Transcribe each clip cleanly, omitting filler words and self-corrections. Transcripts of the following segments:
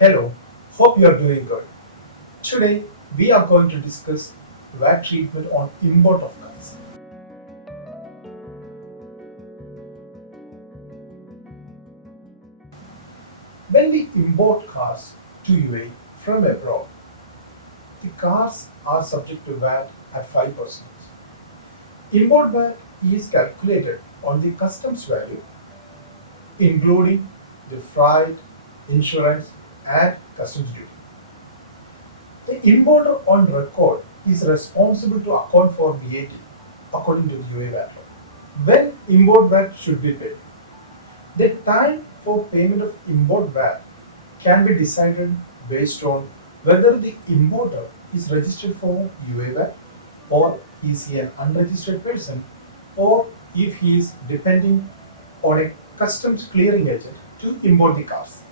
Hello, hope you are doing good. Today we are going to discuss VAT treatment on import of cars. When we import cars to UAE from abroad, the cars are subject to VAT at 5%. Import VAT is calculated on the customs value, including the freight, insurance, and customs duty. The importer on record is responsible to account for VAT according to the UAE VAT law. When import VAT should be paid? The time for payment of import VAT can be decided based on whether the importer is registered for UAE VAT or is he an unregistered person or if he is depending on a customs clearing agent to import the cars.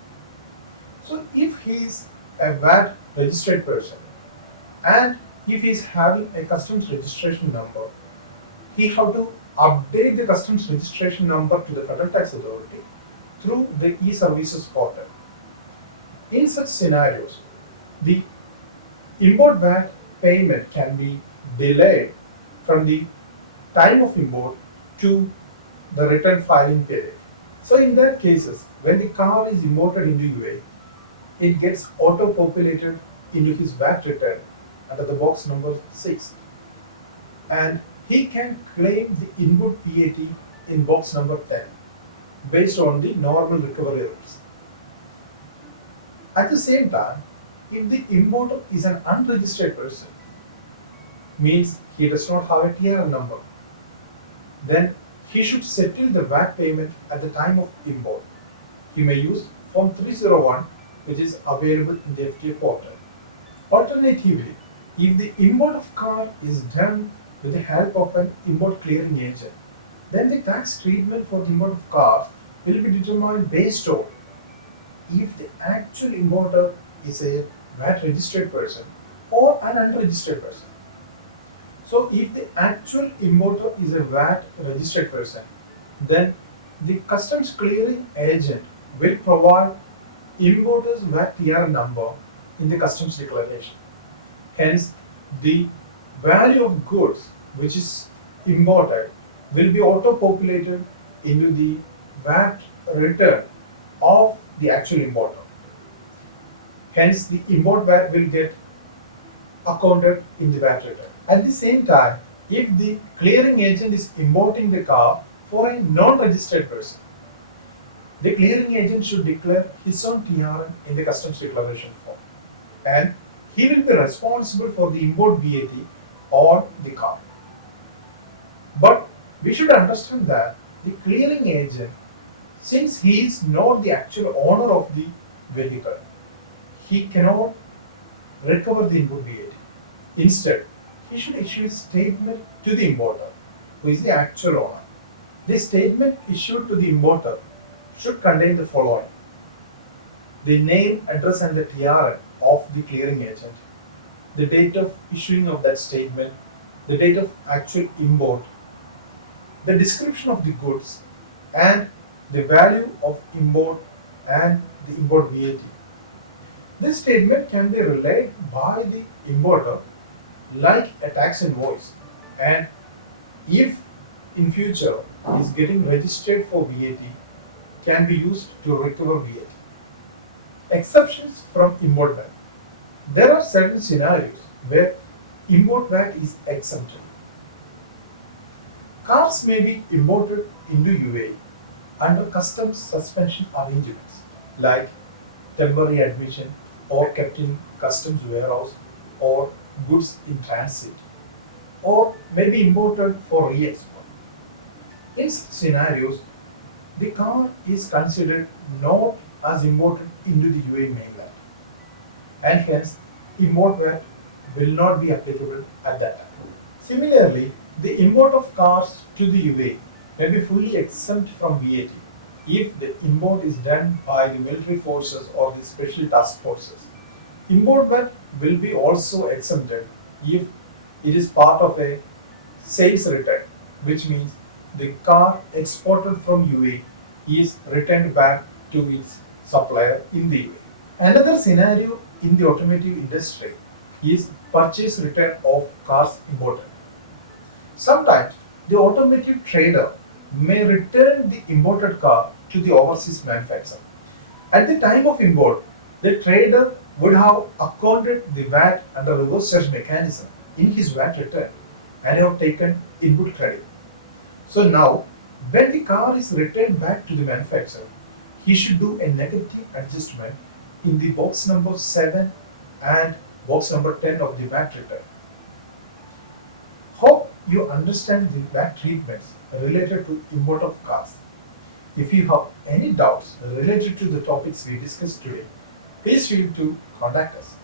So if he is a VAT registered person and if he is having a customs registration number, he have to update the customs registration number to the Federal Tax Authority through the e-services portal. In such scenarios, the import VAT payment can be delayed from the time of import to the return filing period. So in that cases, when the car is imported into UAE, it gets auto-populated into his VAT return under the box number 6. And he can claim the input VAT in box number 10 based on the normal recovery rules. At the same time, if the importer is an unregistered person, means he does not have a TRN number, then he should settle the VAT payment at the time of import. He may use Form 301, which is available in the FTA portal. Alternatively, if the import of car is done with the help of an import clearing agent, then the tax treatment for the import of car will be determined based on if the actual importer is a VAT registered person or an unregistered person. So if the actual importer is a VAT registered person, then the customs clearing agent will provide importer's VAT TR number in the customs declaration. Hence, the value of goods which is imported will be auto-populated into the VAT return of the actual importer. Hence, the import VAT will get accounted in the VAT return. At the same time, if the clearing agent is importing the car for a non-registered person, the clearing agent should declare his own TRN in the customs declaration form, and he will be responsible for the import VAT on the car. But we should understand that the clearing agent, since he is not the actual owner of the vehicle, he cannot recover the input VAT. Instead, he should issue a statement to the importer, who is the actual owner. The statement issued to the importer should contain the following: the name, address, and the TRN of the clearing agent, the date of issuing of that statement, the date of actual import, the description of the goods, and the value of import and the import VAT. This statement can be relayed by the importer like a tax invoice, and if in future is getting registered for VAT, can be used to recover VAT. Exceptions from import VAT. There are certain scenarios where import VAT is exempted. Cars may be imported into UAE under customs suspension arrangements like temporary admission or kept in customs warehouse or goods in transit, or may be imported for re-export. In such scenarios, the car is considered not as imported into the UAE mainland, and hence import VAT will not be applicable at that time. Similarly, the import of cars to the UAE may be fully exempt from VAT if the import is done by the military forces or the special task forces. Import VAT will be also exempted if it is part of a sales return, which means the car exported from UAE is returned back to its supplier in the UAE. Another scenario in the automotive industry is purchase return of cars imported. Sometimes the automotive trader may return the imported car to the overseas manufacturer. At the time of import, the trader would have accounted the VAT under reverse charge mechanism in his VAT return and have taken input credit. So now, when the car is returned back to the manufacturer, he should do a negative adjustment in the box number 7 and box number 10 of the VAT return. Hope you understand the VAT treatments related to import of cars. If you have any doubts related to the topics we discussed today, please feel to contact us.